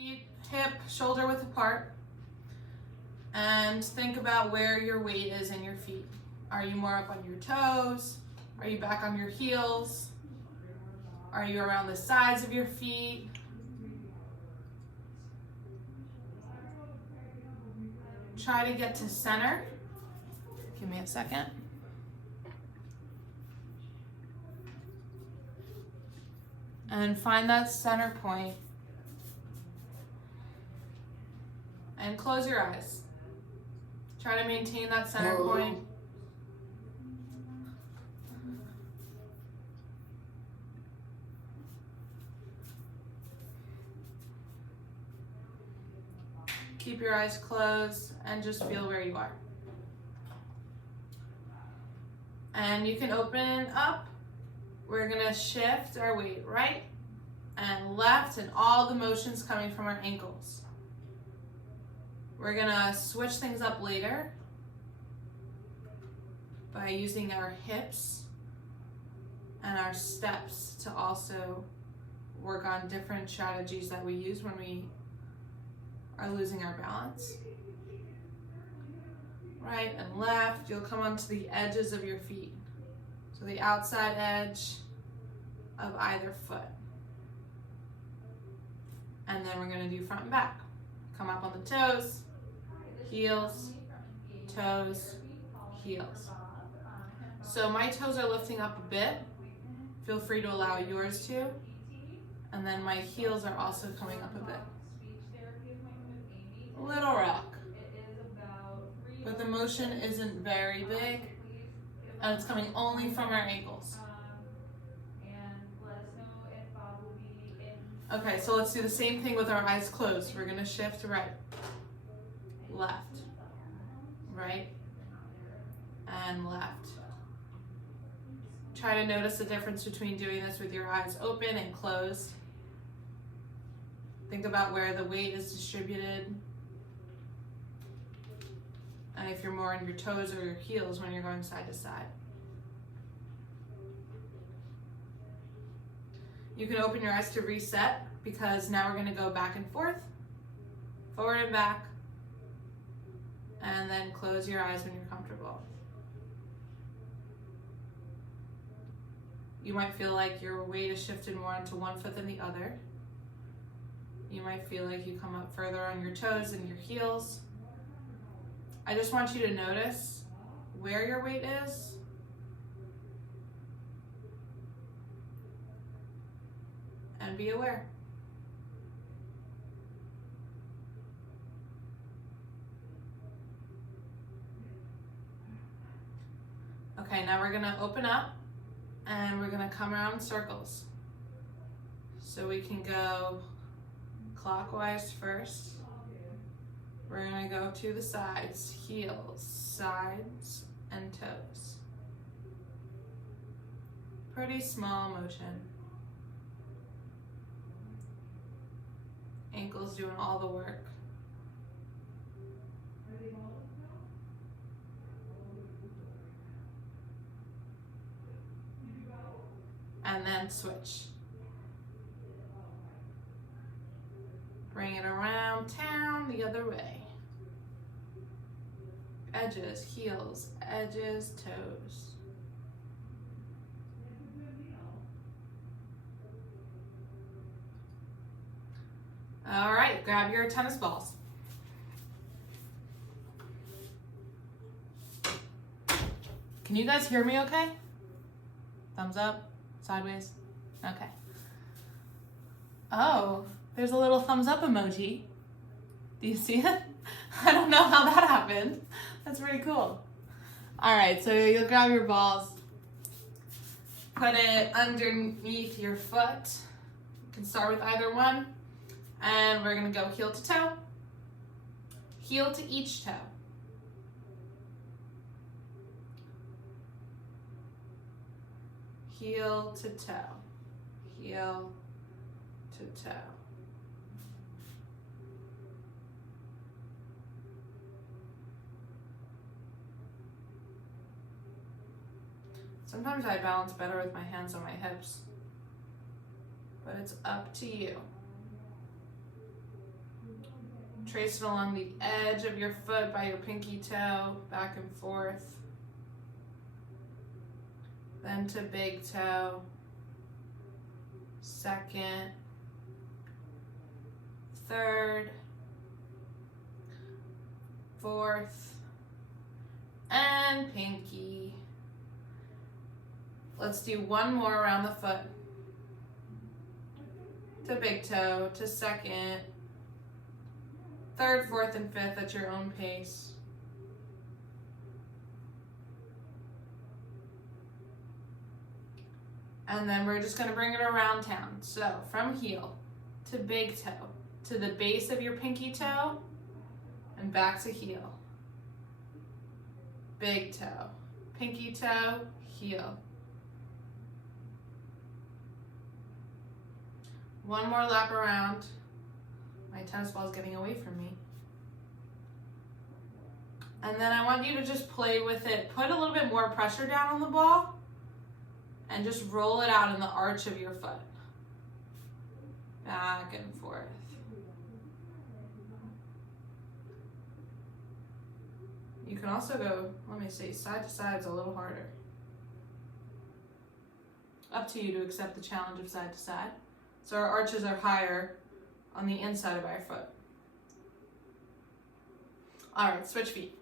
Feet hip shoulder width apart, and think about where your weight is in your feet. Are you more up on your toes? Are you back on your heels? Are you around the sides of your feet? Try to get to center. Give me a second. And find that center point. And close your eyes. Try to maintain that center point. Keep your eyes closed and just feel where you are. And you can open up. We're gonna shift our weight right and left, and all the motions coming from our ankles. We're gonna switch things up later by using our hips and our steps to also work on different strategies that we use when we are losing our balance. Right and left, you'll come onto the edges of your feet. So the outside edge of either foot. And then we're gonna do front and back. Come up on the toes, heels, toes, heels. So my toes are lifting up a bit. Feel free to allow yours to. And then my heels are also coming up a bit. Little rock. But the motion isn't very big, and it's coming only from our ankles. Okay, so let's do the same thing with our eyes closed. We're gonna shift right, left, right, and left. Try to notice the difference between doing this with your eyes open and closed. Think about where the weight is distributed. And if you're more on your toes or your heels when you're going side to side. You can open your eyes to reset, because now we're gonna go back and forth, forward and back, and then close your eyes when you're comfortable. You might feel like your weight is shifted more onto one foot than the other. You might feel like you come up further on your toes than your heels. I just want you to notice where your weight is and be aware. Okay, now we're gonna open up and we're gonna come around in circles. So we can go clockwise first. We're gonna go to the sides, heels, sides, and toes. Pretty small motion. Ankles doing all the work. And then switch. Bring it around town the other way. Edges, heels, edges, toes. All right, grab your tennis balls. Can you guys hear me okay? Thumbs up, sideways, okay. Oh, there's a little thumbs up emoji. Do you see it? I don't know how that happened. That's pretty cool. All right, so you'll grab your balls, put it underneath your foot. You can start with either one. And we're gonna go heel to toe, heel to each toe. Heel to toe, heel to toe. Sometimes I balance better with my hands on my hips, but it's up to you. Trace it along the edge of your foot by your pinky toe, back and forth. Then to big toe. Second. Third. Fourth. And pinky. Let's do one more around the foot. To big toe, to second, third, fourth, and fifth at your own pace. And then we're just gonna bring it around town. So from heel to big toe, to the base of your pinky toe, and back to heel. Big toe, pinky toe, heel. One more lap around. My tennis ball is getting away from me. And then I want you to just play with it. Put a little bit more pressure down on the ball and just roll it out in the arch of your foot. Back and forth. You can also go, let me see, side to side is a little harder. Up to you to accept the challenge of side to side. So our arches are higher on the inside of our foot. All right, switch feet.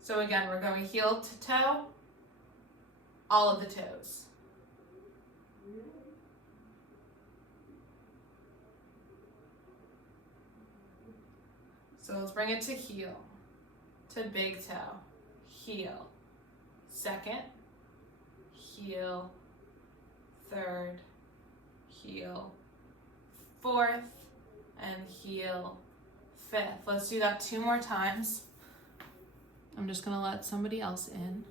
So again, we're going heel to toe, all of the toes. So let's bring it to heel, to big toe, heel, second, heel, third, heel, fourth, and heel, fifth. Let's do that 2 more times. I'm just gonna let somebody else in.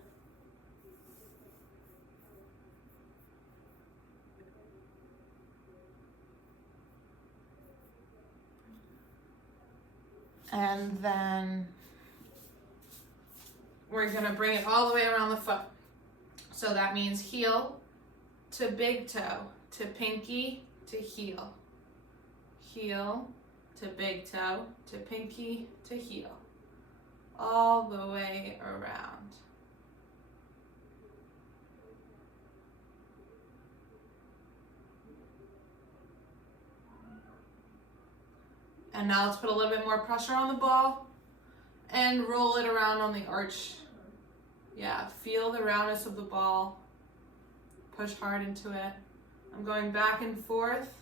And then we're gonna bring it all the way around the foot. So that means heel to big toe, to pinky, to heel. Heel to big toe, to pinky, to heel. All the way around. And now let's put a little bit more pressure on the ball and roll it around on the arch. Yeah, feel the roundness of the ball. Push hard into it. I'm going back and forth.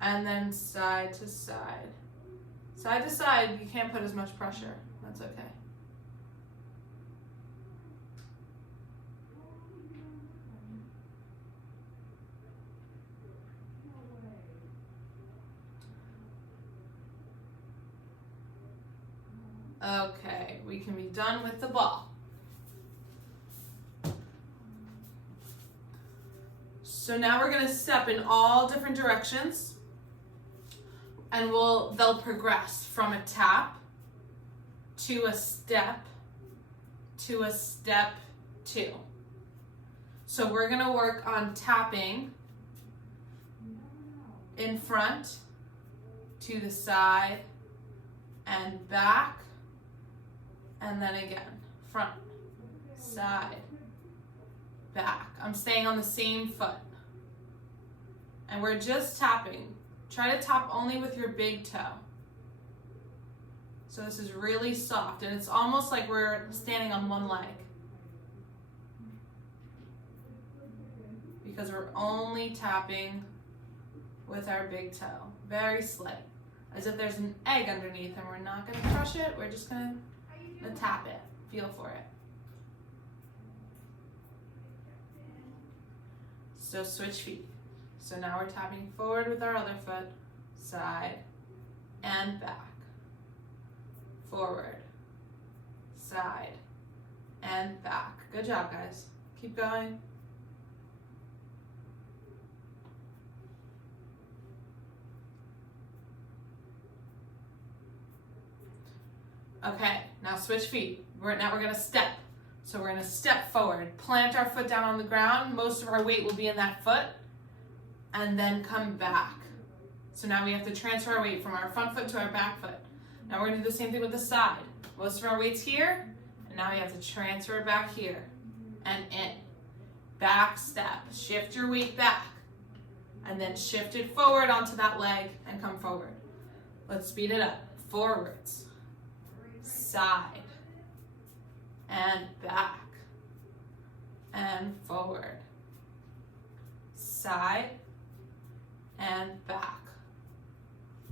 And then side to side. Side to side, you can't put as much pressure. That's okay. Okay, we can be done with the ball. So now we're gonna step in all different directions, and they'll progress from a tap to a step to a step 2. So we're gonna work on tapping in front, to the side, and back, and then again, front, side, back. I'm staying on the same foot. And we're just tapping. Try to tap only with your big toe. So this is really soft, and it's almost like we're standing on one leg. Because we're only tapping with our big toe. Very slight. As if there's an egg underneath, and we're not gonna crush it, we're just gonna tap it, feel for it. So switch feet. So now we're tapping forward with our other foot, side, and back. Forward, side, and back. Good job, guys. Keep going. Okay, now switch feet. Now we're gonna step. So we're gonna step forward, plant our foot down on the ground. Most of our weight will be in that foot. And then come back. So now we have to transfer our weight from our front foot to our back foot. Now we're gonna do the same thing with the side. Most of our weight's here, and now we have to transfer it back here and in. Back step, shift your weight back, and then shift it forward onto that leg and come forward. Let's speed it up. Forwards, side, and back, and forward, side, and back.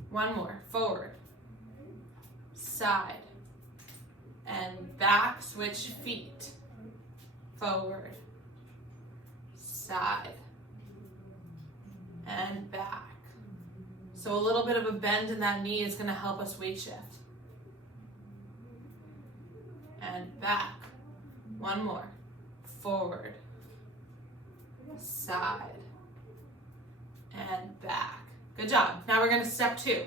One more, forward, side, and back, switch feet, forward, side, and back. So a little bit of a bend in that knee is going to help us weight shift. And back. One more. Forward, side, and back. Good job. Now we're going to step 2.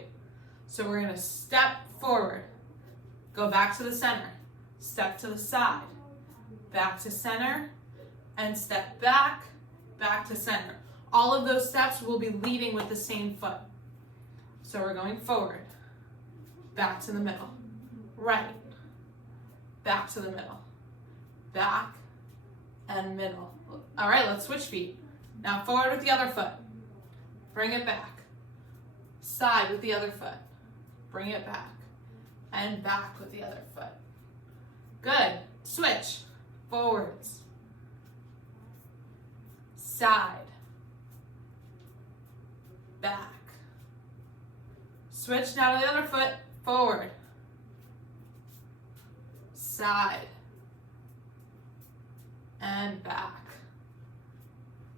So we're going to step forward, go back to the center, step to the side, back to center, and step back, back to center. All of those steps will be leading with the same foot. So we're going forward, back to the middle, right, back to the middle, back, and middle. All right, let's switch feet. Now forward with the other foot, bring it back. Side with the other foot, bring it back, and back with the other foot. Good. Switch. Forwards, side, back. Switch now to the other foot, forward, side, and back.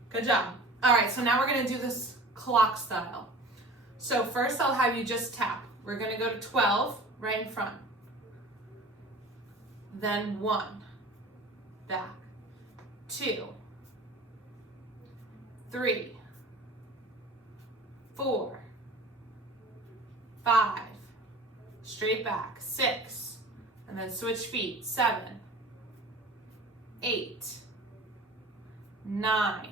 Good job. All right, so now we're gonna do this clock style. So first I'll have you just tap. We're gonna go to 12, right in front. Then 1, back, 2, 3, 4, 5, straight back, 6, and then switch feet, 7, 8, 9,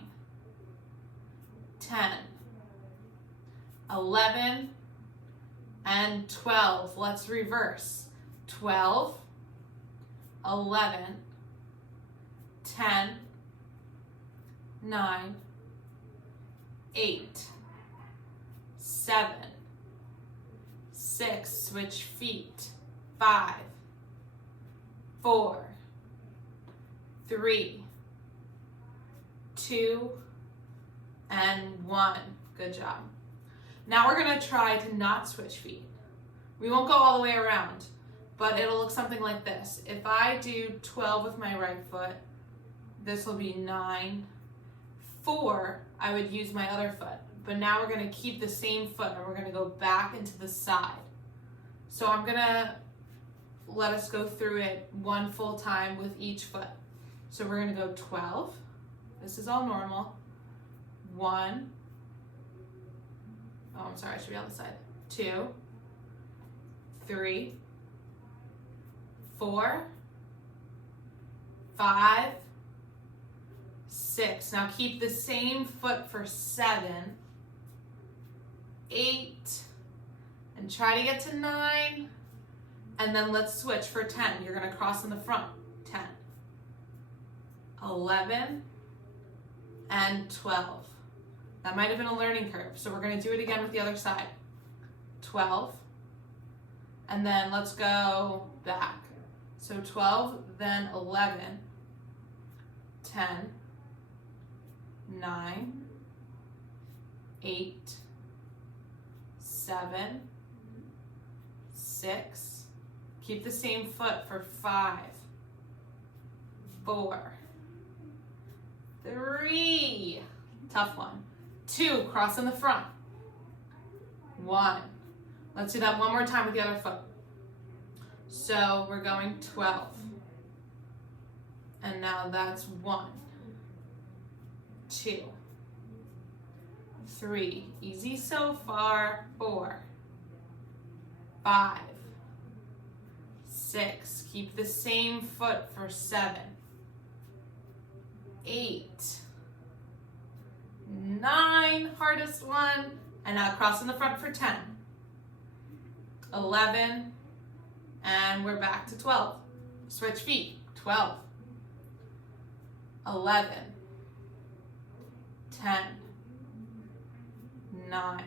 10, 11, and 12. Let's reverse. 12, 11, 10, 9, 8, 7, 6, switch feet, 5, 4, 3, 2, and 1. Good job. Now we're going to try to not switch feet. We won't go all the way around, but it'll look something like this. If I do 12 with my right foot, this will be 9. 4, I would use my other foot. But now we're going to keep the same foot and we're going to go back into the side. So I'm going to let us go through it one full time with each foot. So we're going to go 12. This is all normal. 1. Oh, I'm sorry, I should be on the side. 2, 3, 4, 5, 6. Now keep the same foot for 7, 8, and try to get to 9. And then let's switch for 10. You're going to cross in the front. 10, 11, and 12. That might have been a learning curve. So we're going to do it again with the other side. 12, and then let's go back. So 12, then 11, 10, 9, 8, 7, 6. Keep the same foot for 5, 4, 3. Tough one. 2, cross in the front. 1. Let's do that one more time with the other foot. So we're going 12. And now that's 1, 2, 3. Easy so far. 4, 5, 6. Keep the same foot for 7, 8, 9. Hardest one. And now cross in the front for 10, 11, and we're back to 12. Switch feet, 12, 11, 10, 9,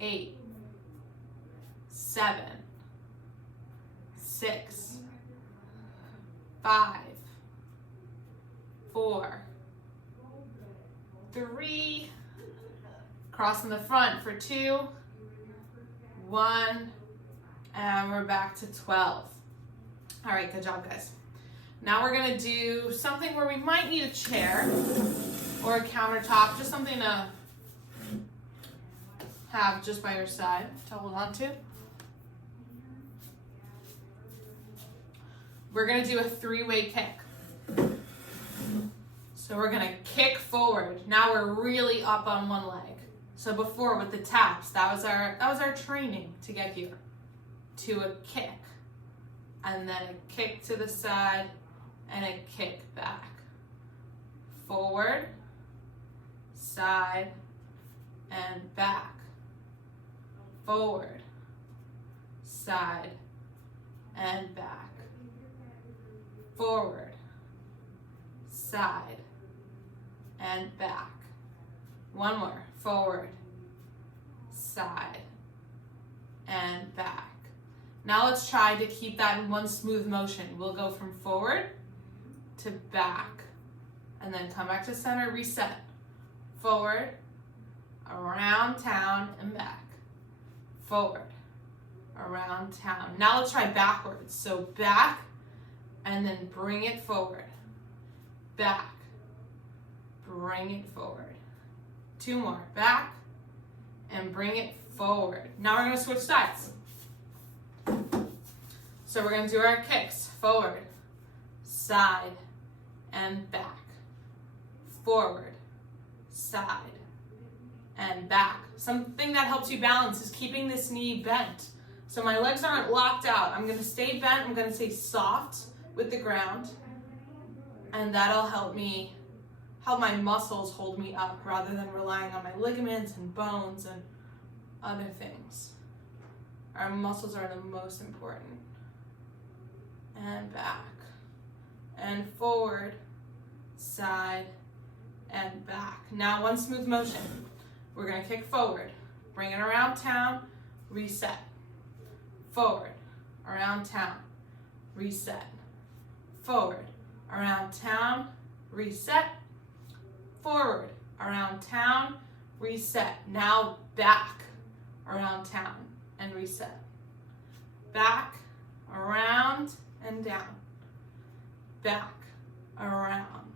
8, 7, 6, 5, 4, 3, cross in the front for 2, 1, and we're back to 12. All right, good job, guys. Now we're gonna do something where we might need a chair or a countertop, just something to have just by your side to hold on to. We're gonna do a 3-way kick. So we're gonna kick forward. Now we're really up on one leg. So before with the taps, that was our training to get here to a kick, and then a kick to the side and a kick back. Forward, side, and back. Forward, side, and back. Forward, side, and back. One more. Forward, side, and back. Now let's try to keep that in one smooth motion. We'll go from forward to back, and then come back to center, reset. Forward, around town, and back. Forward, around town. Now let's try backwards. So back, and then bring it forward. Back, bring it forward. 2 more. Back, and bring it forward. Now we're going to switch sides. So we're going to do our kicks. Forward, side, and back. Forward, side, and back. Something that helps you balance is keeping this knee bent. So my legs aren't locked out. I'm going to stay bent. I'm going to stay soft with the ground. And that'll help my muscles hold me up rather than relying on my ligaments and bones and other things. Our muscles are the most important. And back. And forward, side, and back. Now one smooth motion. We're going to kick forward. Bring it around town, reset. Forward, around town, reset. Forward, around town, reset. Forward, around town, reset. Now back, around town, and reset. Back, around, and down. Back, around,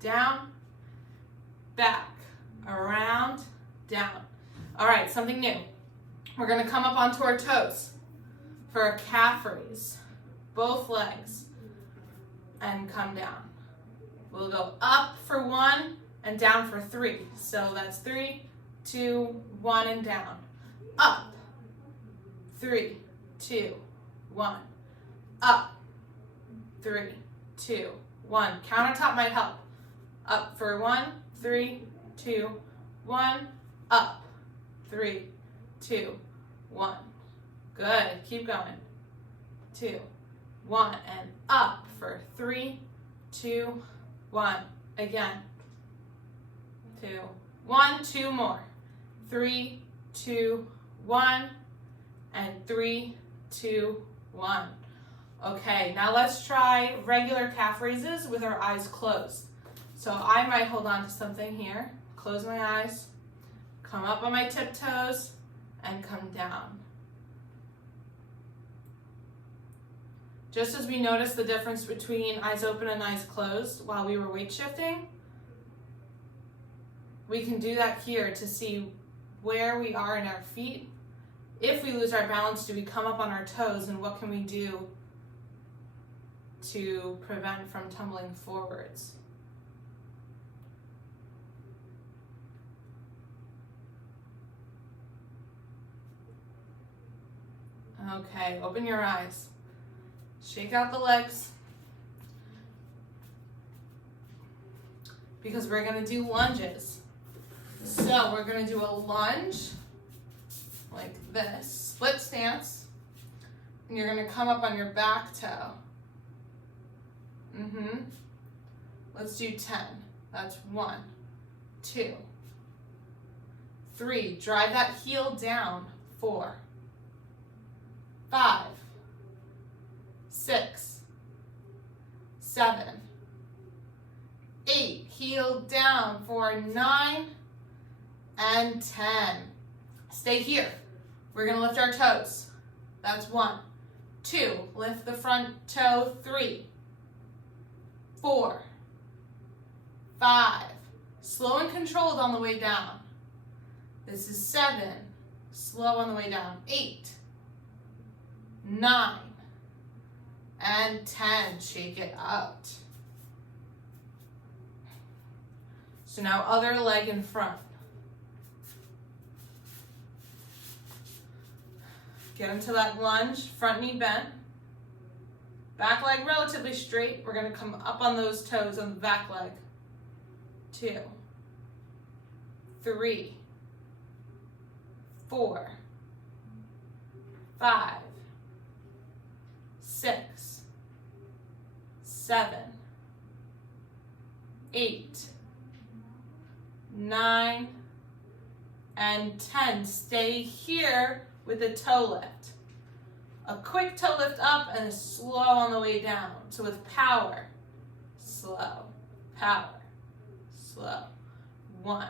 down. Back, around, down. All right, something new. We're gonna come up onto our toes for a calf raise. Both legs, and come down. We'll go up for 1 and down for 3. So that's 3, 2, 1, and down. Up, 3, 2, 1. Up, 3, 2, 1. Countertop might help. Up for 1, 3, 2, 1. Up, 3, 2, 1. Good. Keep going. 2, 1, and up for 3, 2, 1. Again. 2, 1. 2 more. 3, 2, 1, and 3, 2, 1. Okay, now let's try regular calf raises with our eyes closed. So I might hold on to something here, close my eyes, come up on my tiptoes, and come down. Just as we noticed the difference between eyes open and eyes closed while we were weight shifting, we can do that here to see where we are in our feet. If we lose our balance, do we come up on our toes, and what can we do to prevent from tumbling forwards? Okay, open your eyes. Shake out the legs. Because we're gonna do lunges. So we're gonna do a lunge like this, split stance, and you're gonna come up on your back toe. Let's do 10. That's 1, 2, 3. Drive that heel down. 4, 5, 6, 7, 8. Heel down for 9 and 10. Stay here. We're gonna lift our toes. That's 1, 2. Lift the front toe. 3, 4, 5. Slow and controlled on the way down. This is 7. Slow on the way down. 8, 9, and 10. Shake it out. So now other leg in front. Get into that lunge, front knee bent. Back leg relatively straight. We're going to come up on those toes on the back leg. 2, 3, 4, 5, 6, 7, 8, 9, and 10. Stay here with a toe lift. A quick toe lift up and a slow on the way down. So with power, slow, power, slow. 1,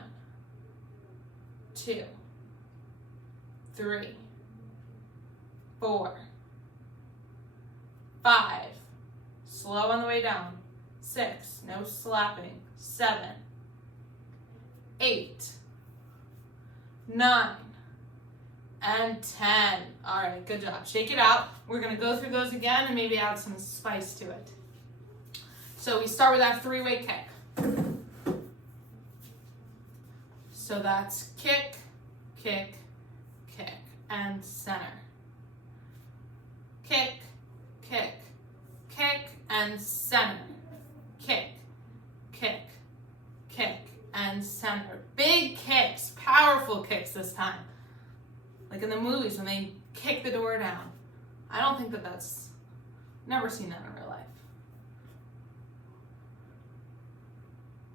2, 3, 4, 5. Slow on the way down. 6, no slapping. 7, 8, 9, and 10. All right, good job. Shake it out. We're gonna go through those again and maybe add some spice to it. So we start with that 3-way kick. So that's kick, kick, kick, and center. Kick, kick, kick, and center. Kick, kick, kick, and center. Big kicks, powerful kicks this time. Like in the movies when they kick the door down. I don't think that's, never seen that in real life.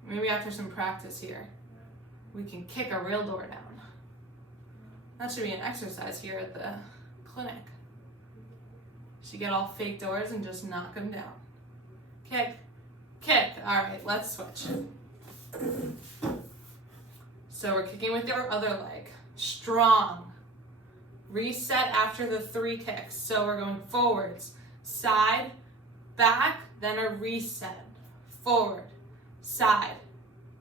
Maybe after some practice here, we can kick a real door down. That should be an exercise here at the clinic. Should get all fake doors and just knock them down. Kick, kick. All right, let's switch. So we're kicking with your other leg. Strong. Reset after the 3 kicks. So we're going forwards, side, back, then a reset. Forward, side,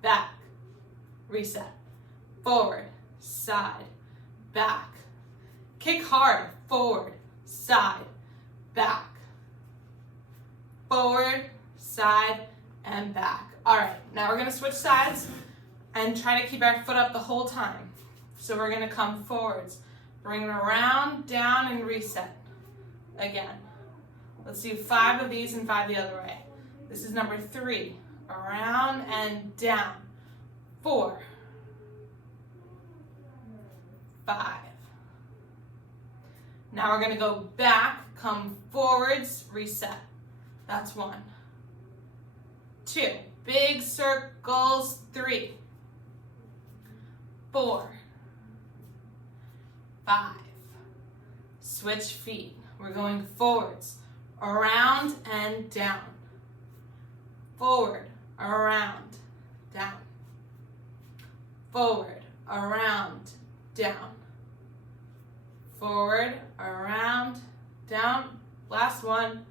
back, reset. Forward, side, back. Kick hard. Forward, side, back. Forward, side, and back. All right, now we're gonna switch sides and try to keep our foot up the whole time. So we're gonna come forwards, bring it around, down, and reset. Again. Let's do 5 of these and 5 the other way. This is number 3. Around and down. 4, 5. Now we're gonna go back, come forwards, reset. That's 1. 2. Big circles. 3, 4, 5. Switch feet. We're going forwards, around and down. Forward, around, down. Forward, around, down. Forward, around, down. Last one.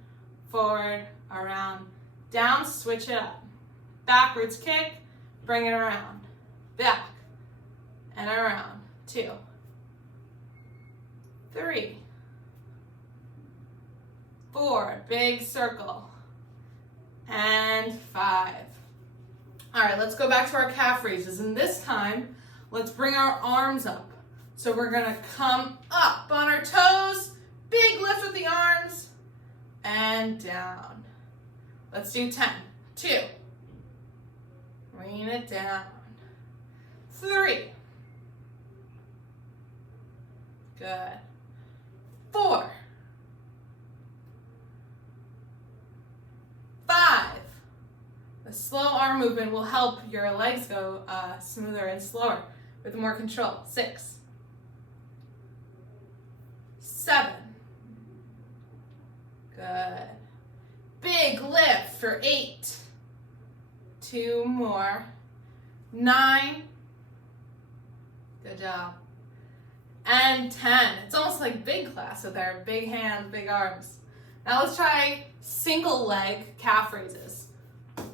Forward, around, down. Switch it up. Backwards kick, bring it around. Back and around. 2, 3, 4, big circle, and 5. All right, let's go back to our calf raises, and this time, let's bring our arms up. So we're gonna come up on our toes, big lift with the arms, and down. Let's do 10, 2, rain it down, 3. Good. 4. 5. The slow arm movement will help your legs go smoother and slower with more control. 6. 7. Good. Big lift for 8. 2 more. 9. Good job. And 10. It's almost like big class with our big hands, big arms. Now let's try single leg calf raises.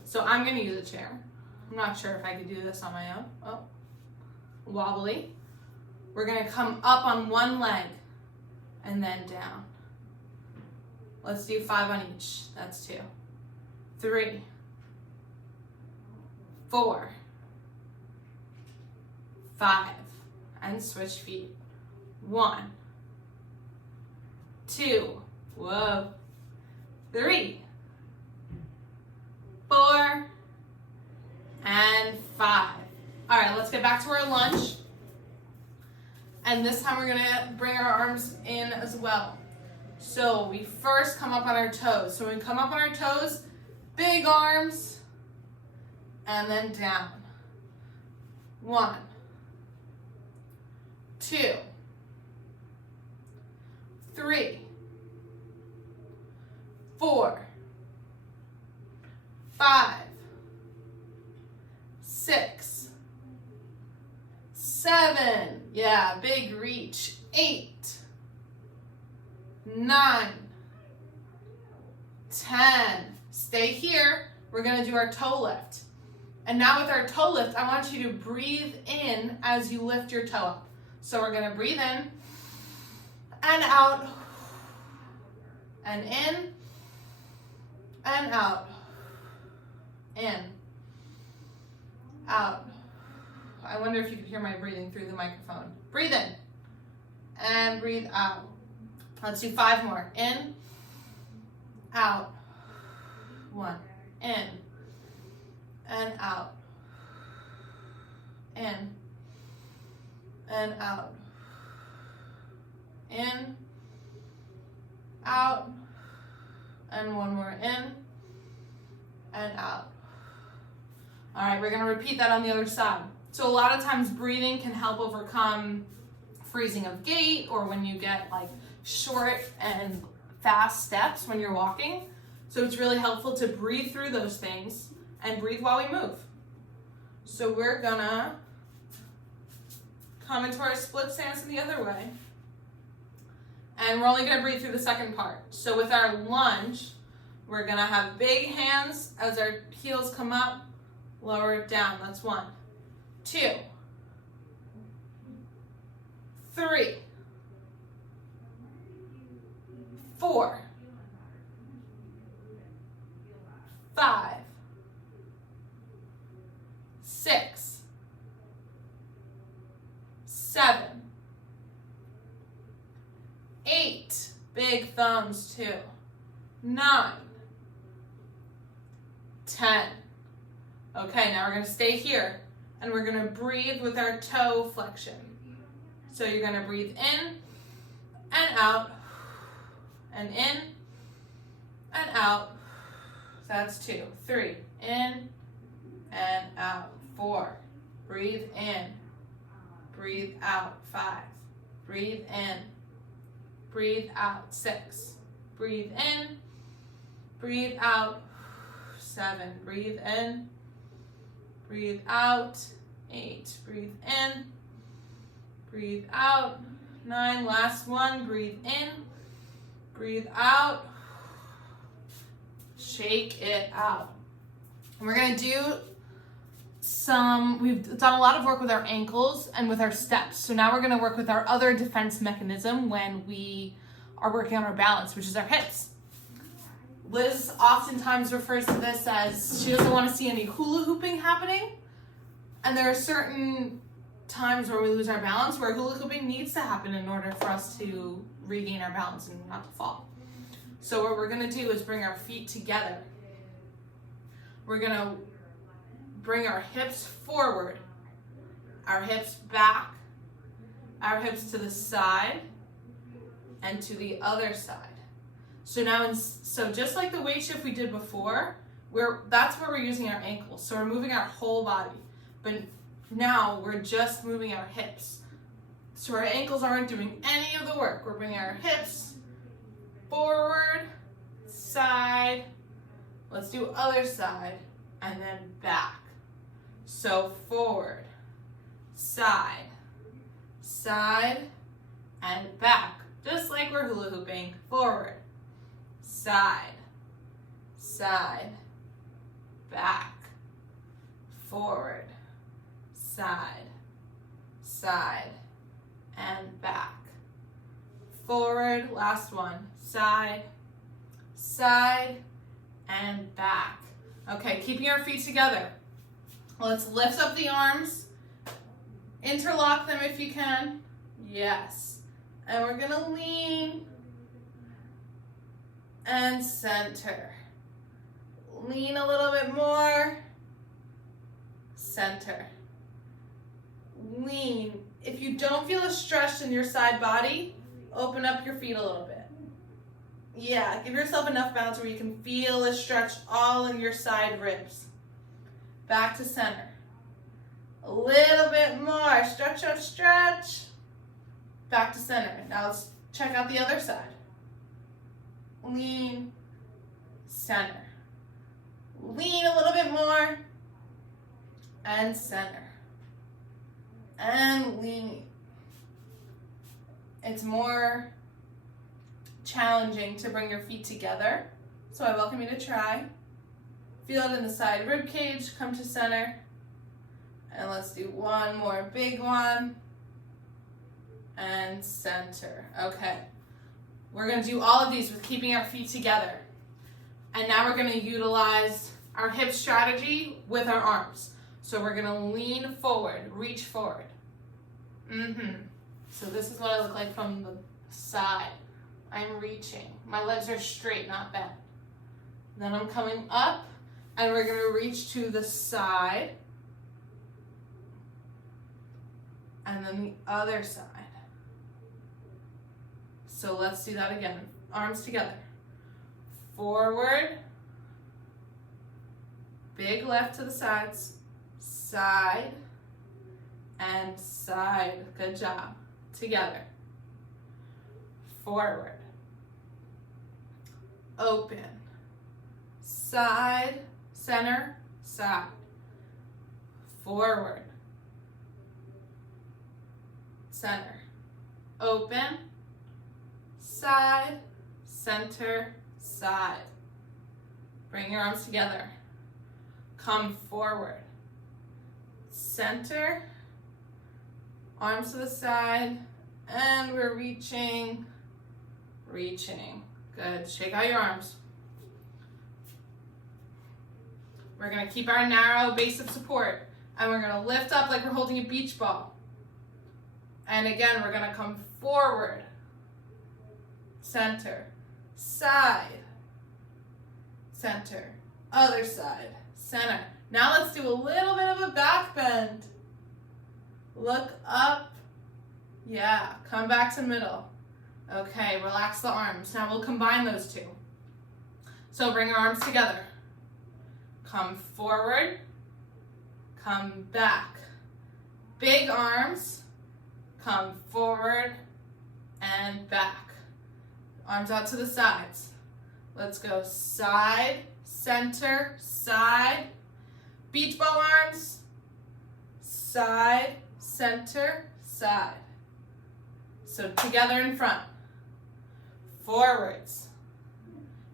So I'm going to use a chair. I'm not sure if I could do this on my own. Oh, wobbly. We're going to come up on one leg and then down. Let's do 5 on each. That's 2. 3. 4. 5. And switch feet. 1. 2. Whoa. 3. 4. And 5. All right, let's get back to our lunge. And this time we're gonna bring our arms in as well. So we first come up on our toes. So when we come up on our toes, big arms, and then down. 1. 2. 3. 4. 5. 6. 7. Yeah, big reach. 8. 9. 10. Stay here. We're going to do our toe lift. And now with our toe lift, I want you to breathe in as you lift your toe up. So we're going to breathe in and out and in and out. In, out. I wonder if you could hear my breathing through the microphone. Breathe in and breathe out. Let's do 5 more. In, out. 1. In and out. In and out. In, out, and 1 more. In and out. All right, we're gonna repeat that on the other side. So a lot of times breathing can help overcome freezing of gait, or when you get like short and fast steps when you're walking. So it's really helpful to breathe through those things and breathe while we move. So we're gonna come into our split stance in the other way. And we're only gonna breathe through the second part. So with our lunge, we're gonna have big hands as our heels come up, lower it down. That's 1. 2. 3. 4. 5. 6. 7. 8. Big thumbs, 2. 9. 10. Okay, now we're going to stay here and we're going to breathe with our toe flexion. So you're going to breathe in and out and in and out. So that's 2. 3. In and out. 4. Breathe in. Breathe out. 5. Breathe in. Breathe out. 6. Breathe in. Breathe out. 7. Breathe in. Breathe out. 8. Breathe in. Breathe out. 9. Last one. Breathe in. Breathe out. Shake it out. And we're going to do we've done a lot of work with our ankles and with our steps. So now we're going to work with our other defense mechanism when we are working on our balance, which is our hips. Liz oftentimes refers to this as she doesn't want to see any hula hooping happening. And there are certain times where we lose our balance where hula hooping needs to happen in order for us to regain our balance and not to fall. So what we're going to do is bring our feet together. We're going to bring our hips forward Our hips back, our hips to the side, and to the other side. So now, so just like the weight shift we did before, that's where we're using our ankles. So we're moving our whole body. But now we're just moving our hips. So our ankles aren't doing any of the work. We're bringing our hips forward, side. Let's do other side, and then back. So forward, side, side, and back. Just like we're hula hooping. Forward, side, side, back, forward, side, side, and back. Forward, last one, side, side, and back. Okay, keeping our feet together. Let's lift up the arms. Interlock them if you can. Yes. And we're gonna lean and center. Lean a little bit more. Center. Lean. If you don't feel a stretch in your side body, open up your feet a little bit. Yeah, give yourself enough bounce where you can feel a stretch all in your side ribs. Back to center. A little bit more. Stretch, stretch, stretch. Back to center. Now let's check out the other side. Lean, center. Lean a little bit more. And center. And lean. It's more challenging to bring your feet together, so I welcome you to try. Feel it in the side rib cage. Come to center, and let's do one more big one, and center. Okay, we're going to do all of these with keeping our feet together, and now we're going to utilize our hip strategy with our arms. So we're going to lean forward, reach forward. So this is what I look like from the side. I'm reaching. My legs are straight, not bent. Then I'm coming up, and we're going to reach to the side. And then the other side. So let's do that again. Arms together. Forward. Big left to the sides. Side. And side. Good job. Together. Forward. Open, side, center, side, forward, center, open, side, center, side. Bring your arms together. Come forward, center, arms to the side, and we're reaching, reaching. Good. Shake out your arms. We're going to keep our narrow base of support, and we're going to lift up like we're holding a beach ball. And again, we're going to come forward, center, side, center, other side, center. Now let's do a little bit of a back bend. Look up. Yeah, come back to middle. Okay, relax the arms. Now we'll combine those two. So bring your arms together. Come forward. Come back. Big arms. Come forward and back. Arms out to the sides. Let's go side, center, side. Beach ball arms. Side, center, side. So together in front. Forwards.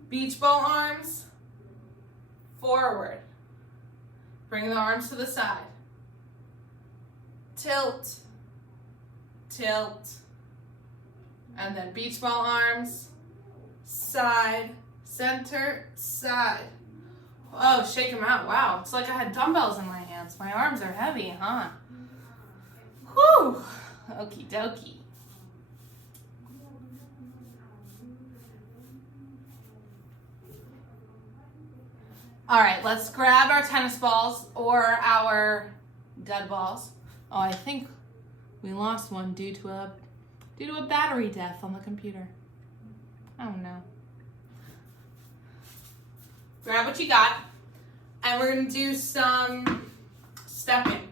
Beach ball arms. Forward. Bring the arms to the side. Tilt. Tilt. And then beach ball arms. Side. Center. Side. Oh, shake them out. Wow. It's like I had dumbbells in my hands. My arms are heavy, huh? Whew. Okie dokie. All right, let's grab our tennis balls or our dead balls. Oh, I think we lost one due to a battery death on the computer. I don't know. Grab what you got, and we're gonna do some stepping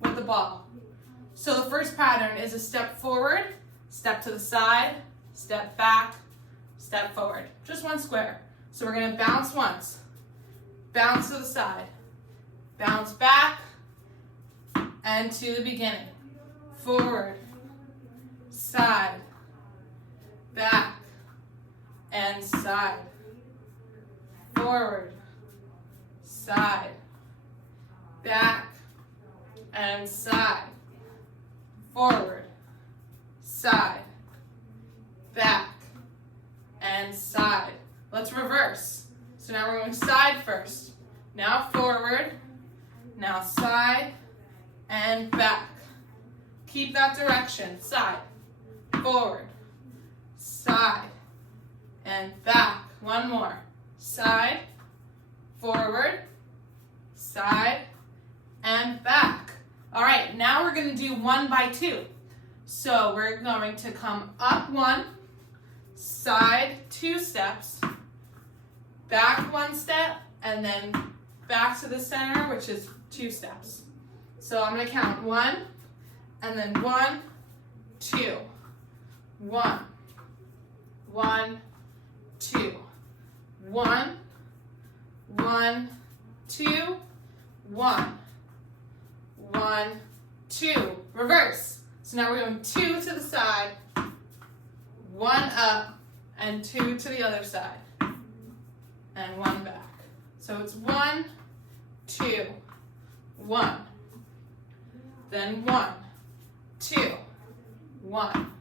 with the ball. So the first pattern is a step forward, step to the side, step back, step forward. Just one square. So we're gonna bounce once, bounce to the side, bounce back, and to the beginning. Forward, side, back, and side. Forward, side, back, and side. Forward, side, back, and side. Let's reverse. So now we're going side first. Now forward, now side, and back. Keep that direction. Side, forward, side, and back. One more. Side, forward, side, and back. All right, now we're going to do 1 by 2. So we're going to come up 1, side 2 steps, back 1 step, and then back to the center, which is 2 steps. So I'm going to count 1, and then 1, 2, 1, 1, 2, 1, 1, 2, 1, 1, 2. Reverse. So now we're going 2 to the side, 1 up, and 2 to the other side, and 1 back. So it's 1, 2, 1, then 1, 2, 1,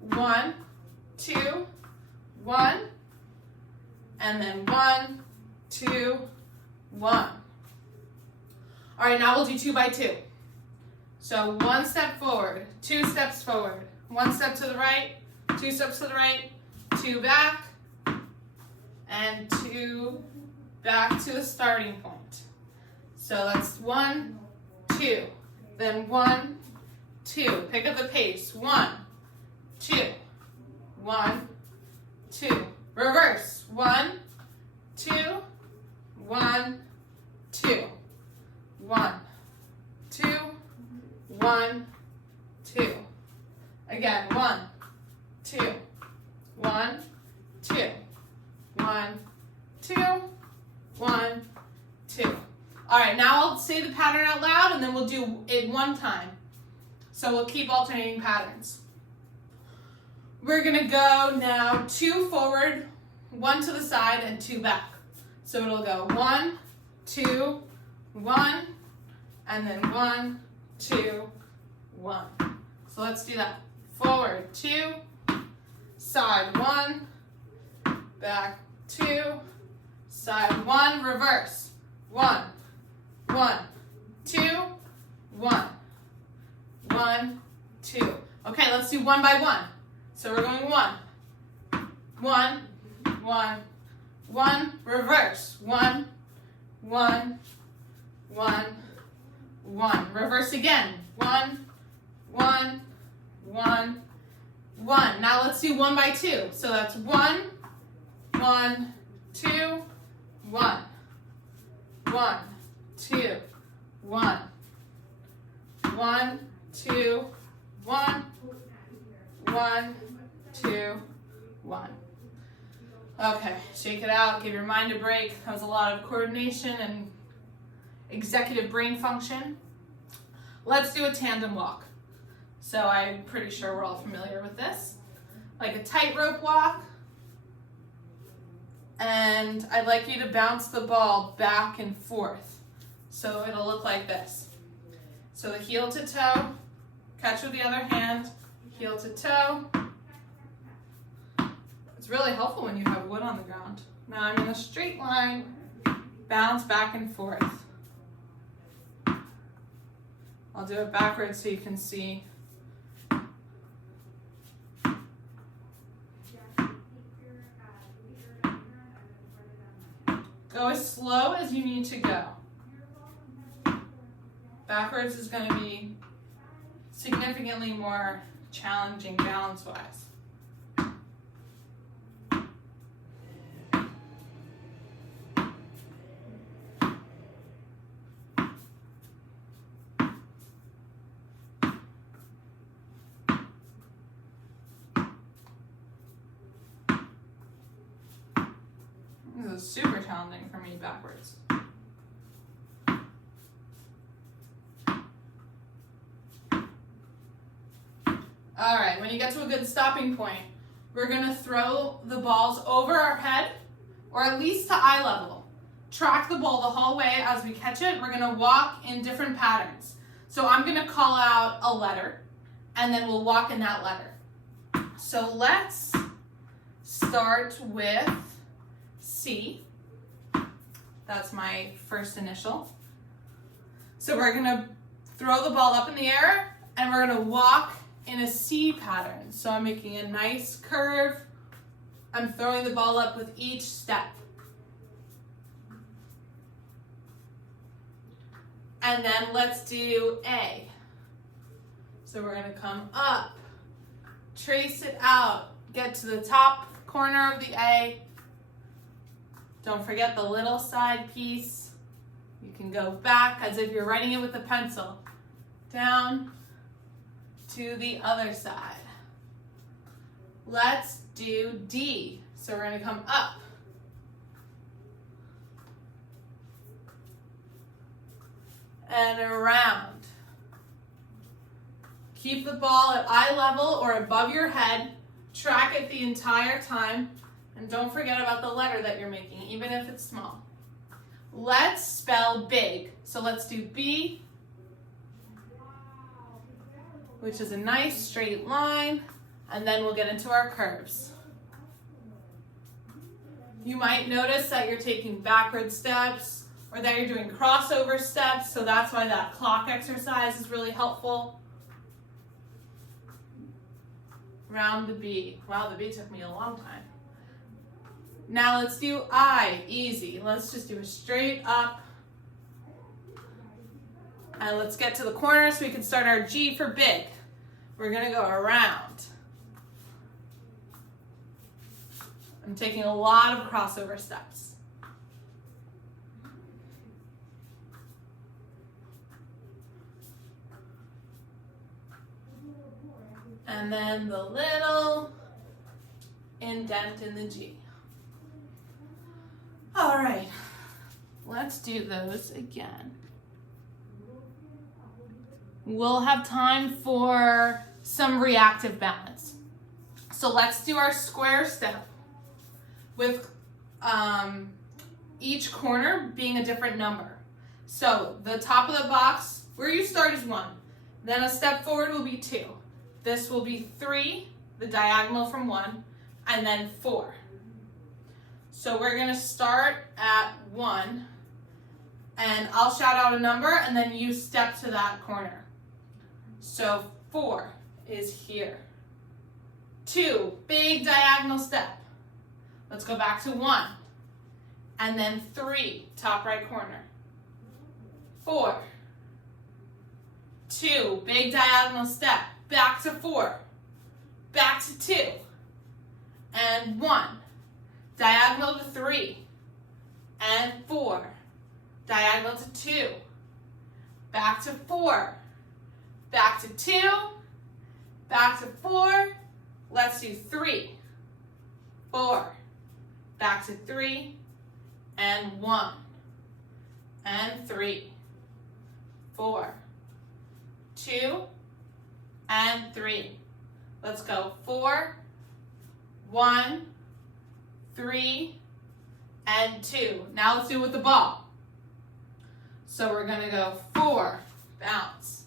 1, 2, 1, and then 1, 2, 1. All right, now we'll do 2 by 2. So 1 step forward, 2 steps forward, 1 step to the right, 2 steps to the right, 2 back, and 2 back to the starting point. So that's 1, 2, then 1, 2. Pick up the pace. 1, 2, 1, 2. Reverse. 1, 2, 1, 2. 1, 2, 1, 2. Again, 1, 2, 1, 2. 1, 2, 1, 2. All right, now I'll say the pattern out loud, and then we'll do it 1 time. So we'll keep alternating patterns. We're gonna go now 2 forward, 1 to the side, and 2 back. So it'll go 1, 2, 1, and then 1, 2, 1. So let's do that. Forward 2, side 1, back 2, side 1, reverse. 1, 1, 2, 1, 1, 2. Okay, let's do 1 by 1. So we're going 1, 1, 1, 1, reverse. 1, 1, 1, 1. Reverse again. 1, 1, 1, 1. Now let's do 1 by 2. So that's 1, 1, 2, 1, 1, 2, 1, 1, 2, 1, 1, 2, 1. Okay, shake it out, give your mind a break. That was a lot of coordination and executive brain function. Let's do a tandem walk. So I'm pretty sure we're all familiar with this. Like a tightrope walk. And I'd like you to bounce the ball back and forth. So it'll look like this. So the heel to toe, catch with the other hand, heel to toe. It's really helpful when you have wood on the ground. Now I'm in a straight line, bounce back and forth. I'll do it backwards so you can see. Go as slow as you need to go. Backwards is going to be significantly more challenging balance-wise. This is super challenging for me backwards. All right, when you get to a good stopping point, we're gonna throw the balls over our head, or at least to eye level. Track the ball the whole way as we catch it. We're gonna walk in different patterns. So I'm gonna call out a letter, and then we'll walk in that letter. So let's start with C. That's my first initial. So we're gonna throw the ball up in the air, and we're gonna walk in a C pattern. So I'm making a nice curve. I'm throwing the ball up with each step. And then let's do A. So we're gonna come up, trace it out, get to the top corner of the A. Don't forget the little side piece. You can go back as if you're writing it with a pencil. Down to the other side. Let's do D. So we're going to come up. And around. Keep the ball at eye level or above your head. Track it the entire time. And don't forget about the letter that you're making, even if it's small. Let's spell big. So let's do B, which is a nice straight line, and then we'll get into our curves. You might notice that you're taking backward steps or that you're doing crossover steps, so that's why that clock exercise is really helpful. Round the B. Wow, the B took me a long time. Now let's do I, easy. Let's just do a straight up. And let's get to the corner so we can start our G for big. We're gonna go around. I'm taking a lot of crossover steps. And then the little indent in the G. All right, let's do those again. We'll have time for some reactive balance. So let's do our square step with each corner being a different number. So the top of the box, where you start is 1. Then a step forward will be 2. This will be 3, the diagonal from 1, and then 4. So we're gonna start at 1, and I'll shout out a number, and then you step to that corner. So 4 is here. 2, big diagonal step. Let's go back to 1. And then 3, top right corner. 4. 2, big diagonal step. Back to 4. Back to 2. And 1. Diagonal to 3. And 4. Diagonal to 2. Back to 4. Back to 2. Back to 4. Let's do 3. 4. Back to 3. And 1. And 3. 4. 2. And 3. Let's go 4. 1. 3. And 2. Now let's do it with the ball. So we're going to go 4. Bounce.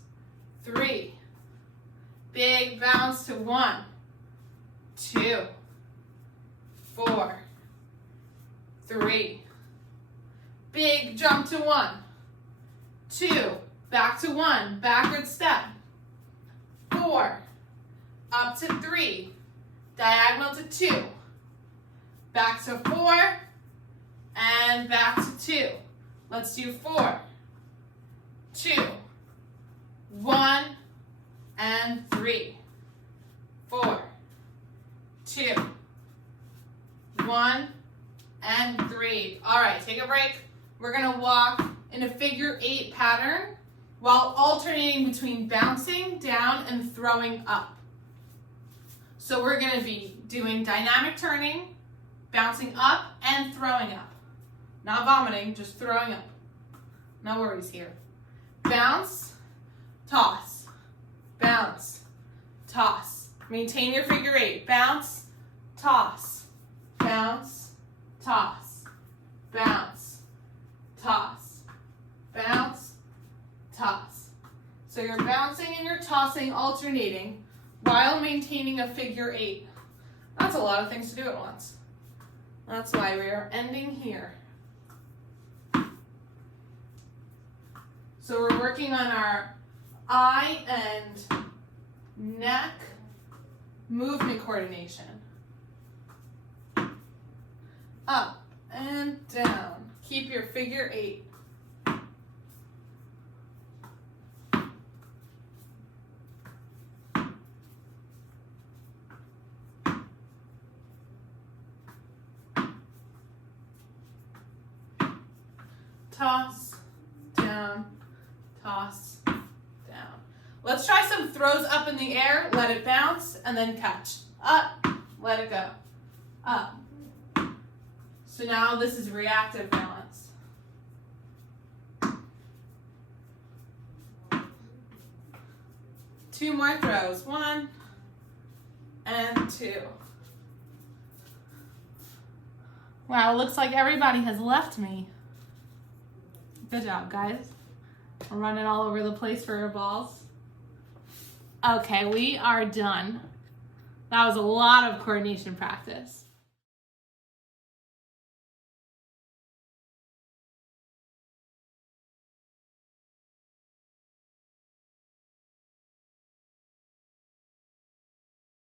3. Big bounce to 1. 2. 4. 3. Big jump to 1. 2. Back to 1. Backward step. 4. Up to 3. Diagonal to 2. Back to 4. And back to 2. Let's do 4. 2. 1 and 3, 4, 2, 1 and 3. All right, take a break. We're gonna walk in a figure 8 pattern while alternating between bouncing down and throwing up. So we're gonna be doing dynamic turning, bouncing up and throwing up. Not vomiting, just throwing up. No worries here. Bounce, toss, bounce, toss. Maintain your figure 8. Bounce, toss, bounce, toss, bounce, toss, bounce, toss. So you're bouncing and you're tossing, alternating, while maintaining a figure 8. That's a lot of things to do at once. That's why we are ending here. So we're working on our eye and neck movement coordination. Up and down. Keep your figure 8. Toss, down, toss, down. Let's try some throws up in the air. Let it bounce and then catch. Up, let it go. Up. So now this is reactive balance. Two more throws. 1 and 2. Wow, it looks like everybody has left me. Good job, guys. I'm running all over the place for your balls. Okay, we are done. That was a lot of coordination practice.